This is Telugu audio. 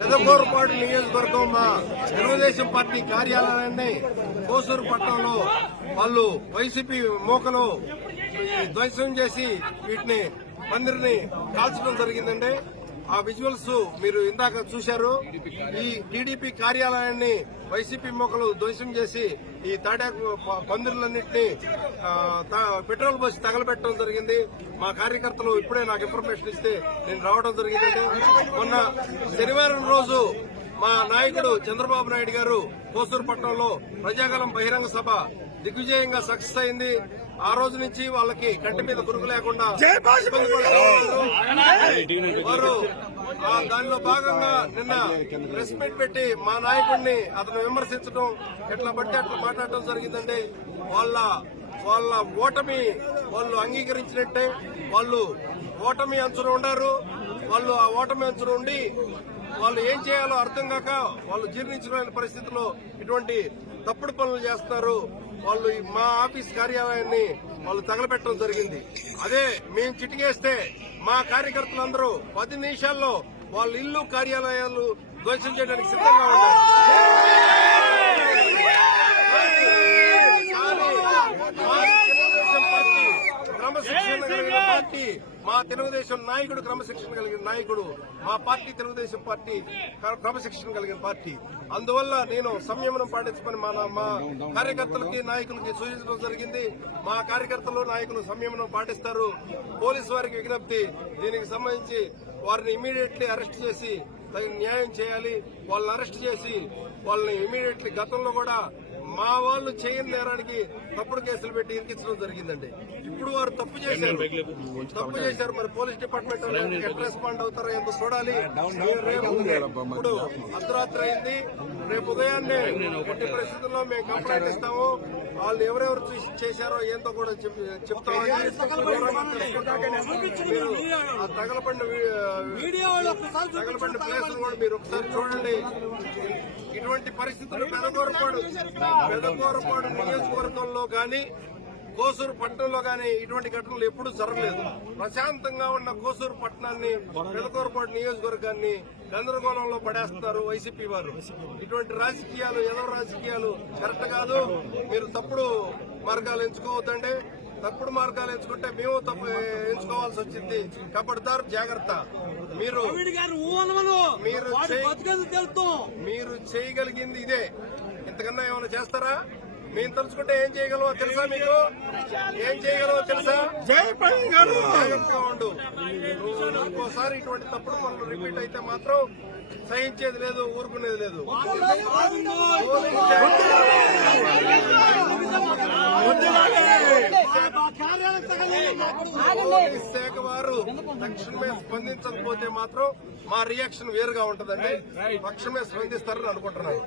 పెదకూరుపాడు నియోజకవర్గం మా తెలుగుదేశం పార్టీ కార్యాలయాన్ని కోసూరు పట్టణంలో వాళ్ళు వైసీపీ మూకలు ధ్వంసం చేసి వీటిని మందిరిని కాల్చడం జరిగిందండి. ఆ విజువల్స్ మీరు ఇందాక చూశారు. ఈ టీడీపీ కార్యాలయాన్ని వైసీపీ మొక్కలు ధ్వంసం చేసి ఈ తాటాకు పందిరులన్నింటినీ పెట్రోల్ బస్ తగలబెట్టడం జరిగింది. మా కార్యకర్తలు ఇప్పుడే నాకు ఇన్ఫర్మేషన్ ఇస్తే నేను రావడం జరిగిందండి. మొన్న శనివారం రోజు మా నాయకుడు చంద్రబాబు నాయుడు గారు కోసూరుపట్నంలో ప్రజాగలం బహిరంగ సభ దిగ్విజయంగా సక్సెస్ అయింది. ఆ రోజు నుంచి వాళ్ళకి కంటి మీద గురుగు లేకుండా. వారు దానిలో భాగంగా నిన్న ప్రెస్ మీట్ పెట్టి మా నాయకుడిని అతను విమర్శించడం ఎట్లా బట్టి అట్లా మాట్లాడటం జరిగిందండి. వాళ్ళ వాళ్ళ ఓటమి వాళ్ళు అంగీకరించినట్టే వాళ్ళు ఓటమి అంచున ఉండారు. వాళ్ళు ఆ ఓటమి అంచున ఉండి వాళ్ళు ఏం చేయాలో అర్థం కాక వాళ్ళు జీర్ణించుకోలేని పరిస్థితిలో ఇటువంటి తప్పుడు పనులు చేస్తున్నారు వాళ్ళు మా ఆఫీస్ కార్యాలయాన్ని వాళ్ళు తగలబెట్టడం జరిగింది. అదే మేము చిటికేస్తే మా కార్యకర్తలందరూ పది నిమిషాల్లో వాళ్ళ ఇల్లు కార్యాలయాలు ధ్వంసం చేయడానికి సిద్ధంగా ఉన్నారు కానీ మా తెలుగుదేశం పార్టీ మా తెలుగుదేశం నాయకుడు క్రమశిక్షణ కలిగిన నాయకుడు మా పార్టీ తెలుగుదేశం పార్టీ క్రమశిక్షణ కలిగిన పార్టీ. అందువల్ల నేను సంయమనం పాటించమని మా మా కార్యకర్తలకి నాయకులకి సూచించడం జరిగింది. మా కార్యకర్తలు నాయకులు సంయమనం పాటిస్తారు. పోలీసు వారికి విజ్ఞప్తి దీనికి సంబంధించి వారిని ఇమీడియట్లీ అరెస్ట్ చేసి తగిన న్యాయం చేయాలి. వాళ్ళని అరెస్ట్ చేసి వాళ్ళని ఇమీడియట్లీ గతంలో కూడా మా వాళ్ళు చేయని నేరానికి తప్పుడు కేసులు పెట్టి ఇరికించడం జరిగిందండి. ఇప్పుడు వారు తప్పు చేశారు. తప్పు చేశారు. మరి పోలీస్ డిపార్ట్మెంట్ వాళ్ళు రెస్పాండ్ అవుతారో ఏంటో చూడాలి. ఇప్పుడు అర్ధరాత్రి అయింది. రేపు ఉదయాన్నే ఎట్టి పరిస్థితుల్లో మేము కంప్లైంట్ ఇస్తాము. వాళ్ళు ఎవరెవరు చూసి చేశారో ఏంటో కూడా చెప్- చెప్తామని వివరంగా తెలుసుకుంటాము. మీరు ఆ తగలబడిన వీ- తగలబడిన ప్లేస్ కూడా మీరు ఒకసారి చూడండి. ఉన్నటువంటి పరిస్థితులు పెదకూరపాడు పెదకూరపాడు నియోజకవర్గంలో కానీ కోసూరు పట్టణంలో కానీ ఇటువంటి ఘటనలు ఎప్పుడూ జరగలేదు. ప్రశాంతంగా ఉన్న కోసూరు పట్టణాన్ని పెదకూరపాడు నియోజకవర్గాన్ని గందరగోళంలో పడేస్తున్నారు వైసీపీ వారు. ఇటువంటి రాజకీయాలు ఎదవ రాజకీయాలు కరెక్ట్ కాదు. మీరు తప్పుడు మార్గాలు ఎంచుకోవద్దండి. తప్పుడు మార్గాలు ఎంచుకుంటే మేము తప్పు ఎంచుకోవాల్సి వచ్చింది. కబడ్దారు జాగ్రత్త. మీరు మీరు మీరు చేయగలిగింది ఇదే. ఇంతకన్నా ఏమైనా చేస్తారా? మేము తలుచుకుంటే ఏం చేయగలమో తెలుసా మీకు? ఏం చేయగలమో తెలుసా? జాగ్రత్తగా ఉండు. ఇంకోసారి ఇటువంటి తప్పుడు పనులు రిపీట్ అయితే మాత్రం సహించేది లేదు ఊరుకునేది లేదు. పోలీస్ శాఖ వారు తక్షణమే స్పందించకపోతే మాత్రం మా రియాక్షన్ వేరుగా ఉంటదండి. తక్షణమే స్పందిస్తారని అనుకుంటున్నాను.